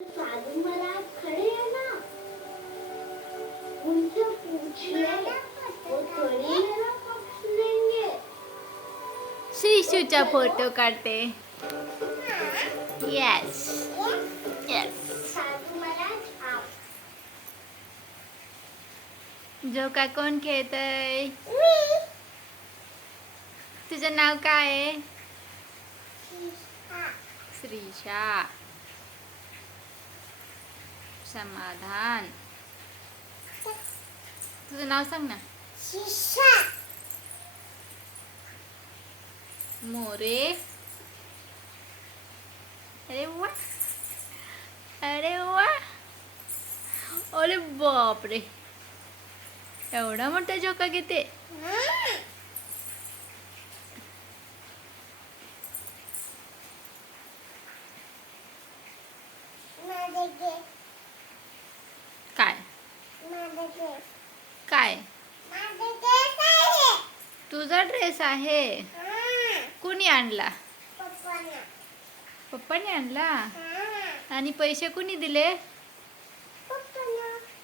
साधु महाराज खड़े हैं ना, उनसे पूछिए, वो थोड़ी मेरा पक्ष लेंगे। शिशूचा फोटो काढते. Yes yes. साधु महाराज आप. जोका कोण खेळतय? मी. तुझं नाव काय आहे? शीशा. श्रीशा. समाधान. तुझं नाव सांग ना. शीशा. मोरे. अरे वा. अरे वा. अरे बापरे, एवढा मोठा जोका घेते. काय काय तुझा ड्रेस आहे? कुणी आणला? पप्पाने आणला. आणि पैसे कुणी दिले?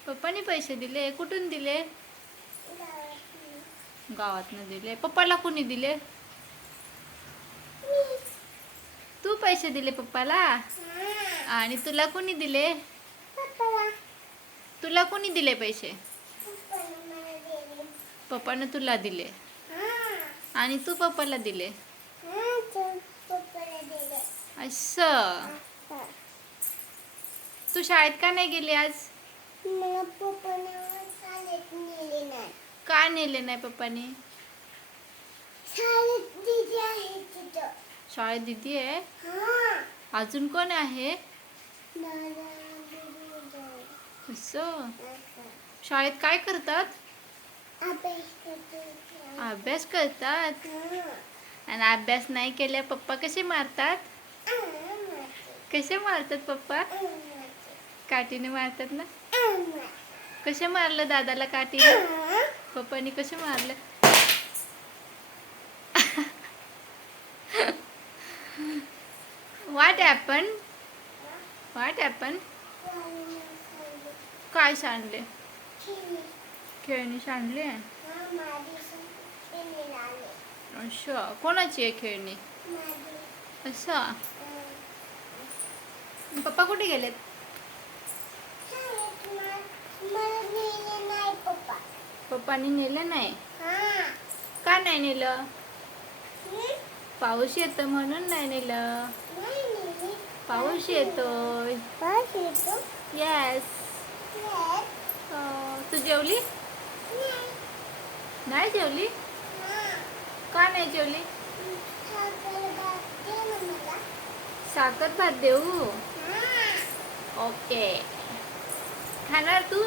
पप्पाने पैसे दिले. कुठून दिले? गावातनं दिले. पप्पाला कुणी दिले? तू पैसे दिले पप्पाला? आणि तुला कुणी दिले? तुला कुणी दिले पैसे? पप्पाने तुला दिले. आणि तू पप्पाला दिले. असं. तू शाळेत का नाही गेली आज? का नेले नाही पप्पाने? शाळेत दीदी आहे. अजून कोण आहे? असं. शाळेत काय करतात? अभ्यास करतात. आणि अभ्यास नाही केल्या पप्पा कसे मारतात? कसे मारतात पप्पा? काठीने मारतात ना. कसे मारलं दादाला काठीने? पप्पानी कसे मारलं? What happened? What happened? काय सांडले? खेळणी सांडले. अच्छा, कोणाची आहे खेळणी? असं. पप्पा कुठे गेलेत? पप्पानी नेलं नाही. का नाही नेलं? पाऊस येतो म्हणून नाही नेलं. पाऊस येतोय. येस. तू जेवली? नाही जेवली? का नाही जेवली? साखर भात देऊ? ओके. खाणार तू?